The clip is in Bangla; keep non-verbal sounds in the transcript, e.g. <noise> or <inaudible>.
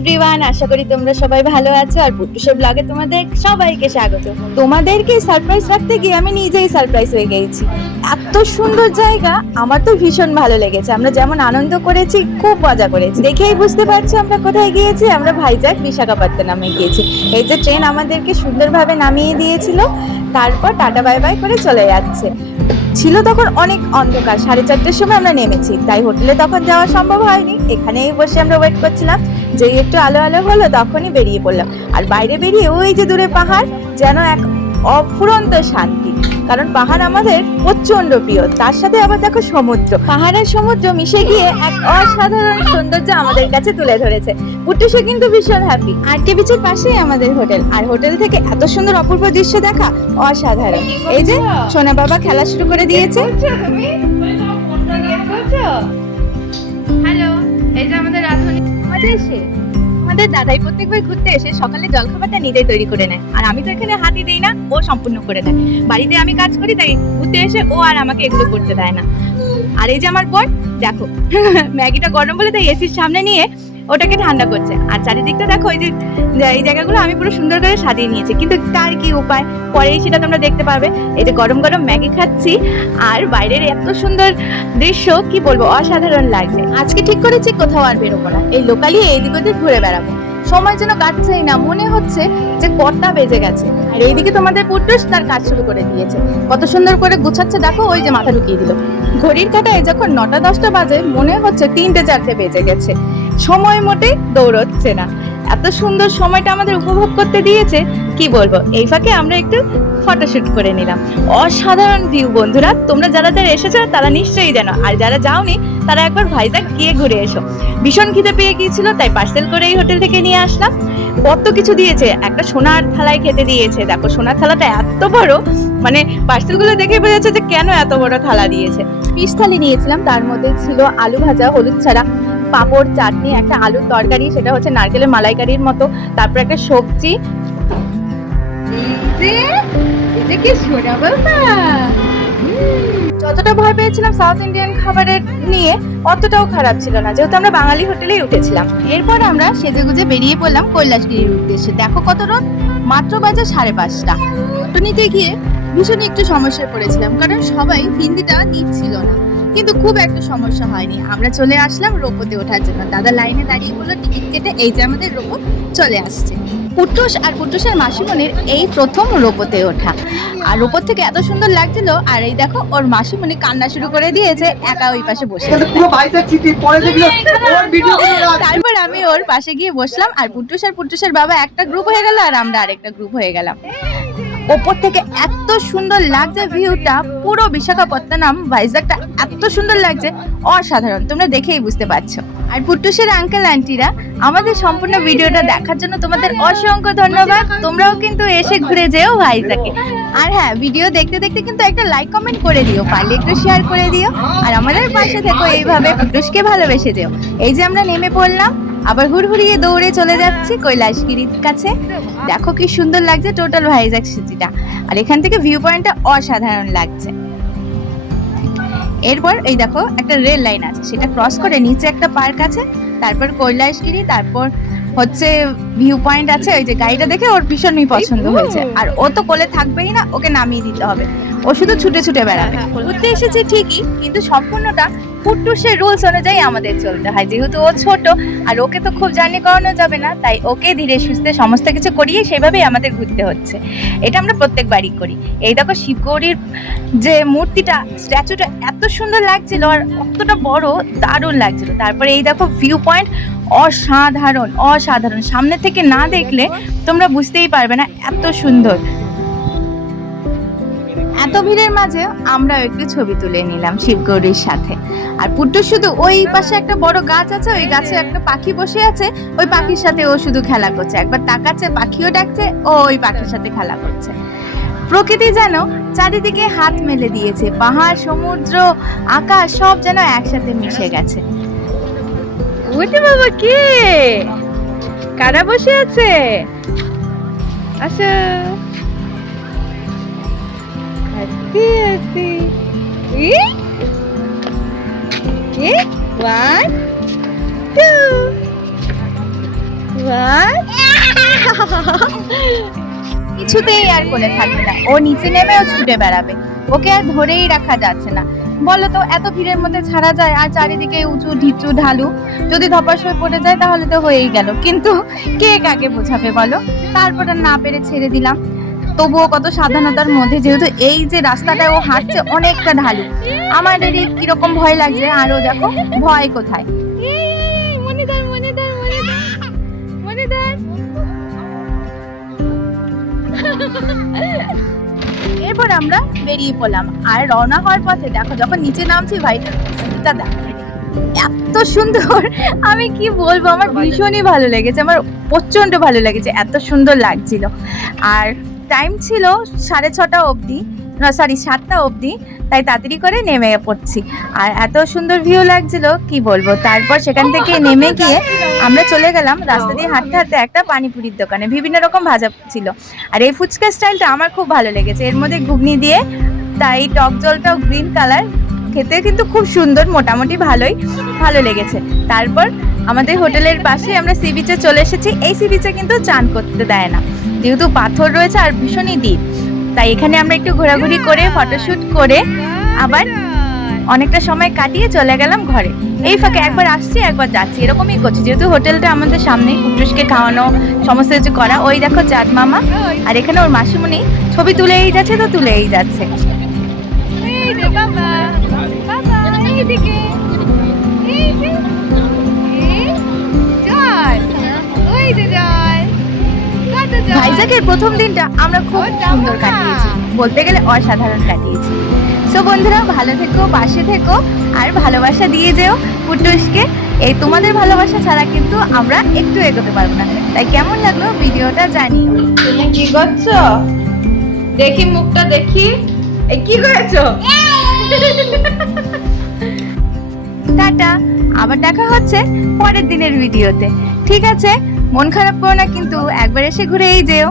এভরিওয়ান আশা করি তোমরা সবাই ভালো আছো আর পুটুসের ব্লগে তোমাদের সবাইকে স্বাগত। তোমাদেরকে সারপ্রাইজ রাখতে গিয়ে আমি নিজেই সারপ্রাইজ হয়ে গেছি। এত সুন্দর জায়গা, আমার তো ভীষণ ভালো লেগেছে। আমরা যেমন আনন্দ করেছি, খুব মজা করেছি। দেখেই বুঝতে পারছ আমরা কোথায় গিয়েছি? আমরা ভাইজাগ বিশাখাপত্তনমে গিয়েছি। এই যে ট্রেন আমাদেরকে সুন্দরভাবে নামিয়ে দিয়েছিল, তারপর টাটা বাই বাই করে চলে যাচ্ছে। ছিল তখন অনেক অন্ধকার, সাড়ে চারটের সময় আমরা নেমেছি। তাই হোটেলে তখন যাওয়া সম্ভব হয়নি। এখানেই বসে আমরা ওয়েট করছিলাম। যেই একটু আলো আলো হলো তখনই বেরিয়ে পড়লাম। আর বাইরে বেরিয়ে ওই যে দূরে পাহাড়, যেন এক অফুরন্ত শান্তি। কারণ পাহাড় আমাদের প্রচণ্ড প্রিয়, তার সাথে আবার দেখো সমুদ্র। পাহাড়ের সমুদ্র মিশে গিয়ে এক অসাধারণ সৌন্দর্য আমাদের কাছে তুলে ধরেছে। পুটুসে কিন্তু ভীষণ হ্যাপি আর কে বিচের পাশেই আমাদের হোটেল। আর হোটেল থেকে এত সুন্দর অপূর্ব দৃশ্য দেখা অসাধারণ। এই যে, সোনা বাবা খেলা শুরু করে দিয়েছে। এসে? আমাদের দাদাই প্রত্যেকবার ঘুরতে এসে সকালে জলখাবারটা নিজেই তৈরি করে নেয়। আর আমি তো এখানে হাতি দেই না, ও সম্পূর্ণ করে দেয় বাড়িতে আমি কাজ করি, তাই ঘুরতে এসে ও আর আমাকে এগুলো করতে দেয় না। আর এই যে আমার বোন দেখো, <laughs> ম্যাগিটা গরম বলে তাই এসির সামনে নিয়ে ওটাকে ঠান্ডা করছে। আর চারিদিকটা দেখো, এই যে, এই জায়গাগুলো আমি পুরো সুন্দর করে সাজিয়ে নিয়েছি। কিন্তু তার কি উপায়? পরেই সেটা তোমরা দেখতে পাবে। এই যে গরম গরম ম্যাগি খাচ্ছি, আর বাইরের এত সুন্দর দৃশ্য, কি বলব, অসাধারণ লাগছে। আজকে ঠিক করেছি, কোথাও আর বেরোবো না। এই লোকালি এইদিক ওদিক ঘুরে বেড়াবো। সময় যেন কাটছেই না, মনে হচ্ছে যে কটা বেজে গেছে। আর এইদিকে তোমাদের পুটুস তার কাজ শুরু করে দিয়েছে। কত সুন্দর করে গুছাচ্ছে, দেখো, ওই যে মাথা ঢুকিয়ে দিল। ঘড়ির কাটায় যখন নটা দশটা বাজে, মনে হচ্ছে তিনটে চারটে বেজে গেছে। সময় মোটেই দৌড়চ্ছে না। এত সুন্দর সময়টা আমাদের উপভোগ করতে দিয়েছে কি বলব? এই ফাঁকে আমরা একটু ফটোশুট করে নিলাম। অসাধারণ ভিউ বন্ধুরা, তোমরা যারা যারা এসেছ তারা নিশ্চয়ই জানো। আর যারা যাওনি, তারা একবার ভাইজাগ গিয়ে ঘুরে এসো। ভীষণ খিদে পেয়ে গিয়েছিল, তাই পার্সেল করে এই হোটেল থেকে নিয়ে আসলাম। কত কিছু দিয়েছে, একটা সোনার থালায় খেতে দিয়েছে। দেখো, সোনার থালাটা এত বড় মানে পার্সেলগুলো দেখে বোঝা যাচ্ছে যে কেন এত বড় থালা দিয়েছে। পিস থালি নিয়েছিলাম, তার মধ্যে ছিল আলু ভাজা, হলুদ ছাড়া, পাঁপড়, চাটনি, একটা আলুর তরকারি, সেটা হচ্ছে নারকেলের মালাইকারির মতো, তারপর একটা সবজি যতটা ভয় পেয়েছিলাম সাউথ ইন্ডিয়ান খাবারের নিয়ে, অতটাও খারাপ ছিল না। যেহেতু আমরা বাঙালি হোটেলেই উঠেছিলাম। এরপর আমরা সেজেগুজে বেরিয়ে পড়লাম কৈলাসগিরির উদ্দেশ্যে। দেখো কত রোদ। মাত্র বাজে সাড়ে পাঁচটা। অটো নিতে গিয়ে ভীষণ একটু সমস্যায় পড়েছিলাম, কারণ সবাই হিন্দিটা নিচ্ছিল না। কিন্তু খুব একটা সমস্যা হয়নি। আমরা চলে আসলাম রোপোতে ওঠার জন্য। দাদা লাইনে দাঁড়িয়ে বলল টিকিট কেটে এই যে আমাদের রোপো চলে আসছে। পুটুস আর পুটুসের মাসিমণির এই প্রথম রোপোতে ওঠা। আর রোপোর থেকে এত সুন্দর লাগছিল আর এই দেখো ওর মাসিমণি কান্না শুরু করে দিয়েছে একা ওই পাশে বসে। তারপর আমি ওর পাশে গিয়ে বসলাম আর পুটুস আর পুটুসের বাবা একটা গ্রুপ হয়ে গেল আর আমরা আরেকটা গ্রুপ হয়ে গেলাম। ওপর থেকে এত সুন্দর লাগছে ভিউটা পুরো বিশাখাপত্তনম ভাইজাগটা এত সুন্দর লাগছে, অসাধারণ, তোমরা দেখেই বুঝতে পারছ। আর পুটুসের আঙ্কেল আন্টিরা আমাদের সম্পূর্ণ ভিডিওটা দেখার জন্য তোমাদের অসংখ্য ধন্যবাদ, তোমরাও কিন্তু এসে ঘুরে যেও ভাইজাকে আর হ্যাঁ ভিডিও দেখতে দেখতে কিন্তু একটা লাইক কমেন্ট করে দিও, পারলে একটু শেয়ার করে দিও, আর আমাদের পাশে থেকো এইভাবে পুটুসকে ভালোবেসে যেও। এই যে আমরা নেমে পড়লাম আবার হুড়হুড়িয়ে দৌড়ে চলে যাচ্ছি কৈলাসগিরির কাছে। দেখো কি সুন্দর লাগছে টোটাল ভাইজাগ সিটিটা আর এখান থেকে ভিউ পয়েন্টটা অসাধারণ লাগছে। এরপর এই দেখো একটা রেল লাইন আছে, সেটা ক্রস করে নিচে একটা পার্ক আছে, তারপর কৈলাসগিরি, তারপর হচ্ছে ভিউ পয়েন্ট আছে ওই যে গাড়িটা দেখে ওর ভীষণই পছন্দ হয়েছে। আর ও তো কোলে থাকবেই না ওকে নামিয়ে দিতে হবে। ও শুধু ছুটে ছুটে বেড়াবে। ঘুরতে এসেছে ঠিকই কিন্তু সম্পূর্ণটা ফুটটুসের রুলস অনুযায়ী আমাদের চলতে হয়। যেহেতু ও ছোট আর ওকে তো খুব জার্নি করানো যাবে না তাই ওকে ধীরে সুস্থে সমস্ত কিছু করিয়ে সেভাবেই আমাদের ঘুরতে হচ্ছে। এটা আমরা প্রত্যেকবারই করি। এই দেখো শিবগৌরীর যে মূর্তিটা স্ট্যাচুটা এত সুন্দর লাগছিল আর কতটা বড় দারুণ লাগছিল। তারপরে এই দেখো ভিউ পয়েন্ট অসাধারণ অসাধারণ। সামনে থেকে না দেখলে তোমরা বুঝতেই পারবে না এত সুন্দর। এত ভিড়ের মাঝে আমরা একটু ছবি তুলে নিলাম শিবগৌরীর সাথে। আর পুট্টু শুধু ওই পাশে একটা বড় গাছ আছে, ওই গাছে একটা পাখি বসে আছে, ওই পাখির সাথে ও শুধু খেলা করছে। একবার তাকাচ্ছে, পাখিও ডাকছে, ও ওই পাখির সাথে খেলা করছে। প্রকৃতি যেন চারিদিকে হাত মেলে দিয়েছে, পাহাড়, সমুদ্র, আকাশ সব যেন একসাথে মিশে গেছে। ওটা বাবা কে? কারা বসে আছে? হাসি হাসি ই? ই? ওয়ান কিছুতেই আর কোলে থাকবে না। ও নিচে নেমেও ছুটে বেড়াবে। ওকে আর ধরেই রাখা যাচ্ছে না। বলো তো এত ভিড়ের মধ্যে ছাড়া যায় আর চারিদিকে উঁচু ঢিচু ঢালু। যদি ধপাস হয়ে পড়ে যায় তাহলে তো হয়েই গেল। কিন্তু কে কাকে বোঝাবে বলো? তারপর না পেরে ছেড়ে দিলাম। তবুও কত সাবধানতার মধ্যে, যেহেতু এই যে রাস্তাটায় ও হাঁটছে অনেকটা ঢালু। আমাদেরই কীরকম ভয় লাগছে? আরও দেখো, ভয় কোথায়? মনে আমরা বেরিয়ে পড়লাম। আর রওনা হওয়ার পথে দেখো যখন নিচে নামছি ভাইটার সিটটা দেখো। এত সুন্দর আমি কি বলব? আমার ভীষণই ভালো লেগেছে আমার প্রচণ্ড ভালো লেগেছে এত সুন্দর লাগছিল। আর টাইম ছিল সাড়ে ছটা অবধি না সরি সাতটা অবধি, তাই তাড়াতাড়ি করে নেমে পড়ছি। আর এত সুন্দর ভিউ লাগছিল, কি বলব? তারপর সেখান থেকে নেমে গিয়ে আমরা চলে গেলাম রাস্তা দিয়ে হাঁটতে হাঁটতে একটা পানিপুরির দোকানে, বিভিন্ন রকম ভাজা ছিল। আর এই ফুচকা স্টাইলটা আমার খুব ভালো লেগেছে। এর মধ্যে ঘুগনি দিয়ে, তাই টক জলটাও গ্রিন কালার, খেতে কিন্তু খুব সুন্দর, মোটামুটি ভালোই, ভালো লেগেছে। তারপর আমাদের হোটেলের পাশে আমরা সি বিচে চলে এসেছি। এই সি বিচে কিন্তু চান করতে দেয় না। যেহেতু পাথর রয়েছে আর ভীষণই দ্বীপ তাই এখানে আমরা একটু ঘোরাঘুরি করে ফটোশ্যুট করে আবার অনেকটা সময় কাটিয়ে চলে গেলাম ঘরে। এই ফাঁকে একবার আসছি, একবার যাচ্ছি। এরকমই করছি। যেহেতু হোটেলটা আমাদের সামনে, কুটুসকে খাওয়ানো, সমস্ত কিছু করা, ওই দেখো চাঁদ মামা। আর এখানে ওর মাসিমণি, ছবি তুলেই যাচ্ছে তো তুলেই যাচ্ছে। বাবা। বাবা ভাইজাকের প্রথম দিনটা আমরা খুব সুন্দর কাটিয়েছি। বলতে গেলে অসাধারণ কাটিয়েছি। সো বন্ধুরা ভালো থেকো পাশে থেকো আর ভালোবাসা দিয়ে যেও পুটুসকে এই তোমাদের ভালোবাসা ছাড়া কিন্তু আমরা একটু এগোতে পারব না। তাই কেমন লাগল ভিডিওটা জানি। তুমি কি করছ? দেখি মুখটা দেখি। কি করেছ? টাটা আবার দেখা হচ্ছে পরের দিনের ভিডিওতে। ঠিক আছে? মন খারাপ করো না কিন্তু একবার এসে ঘুরেই যেও।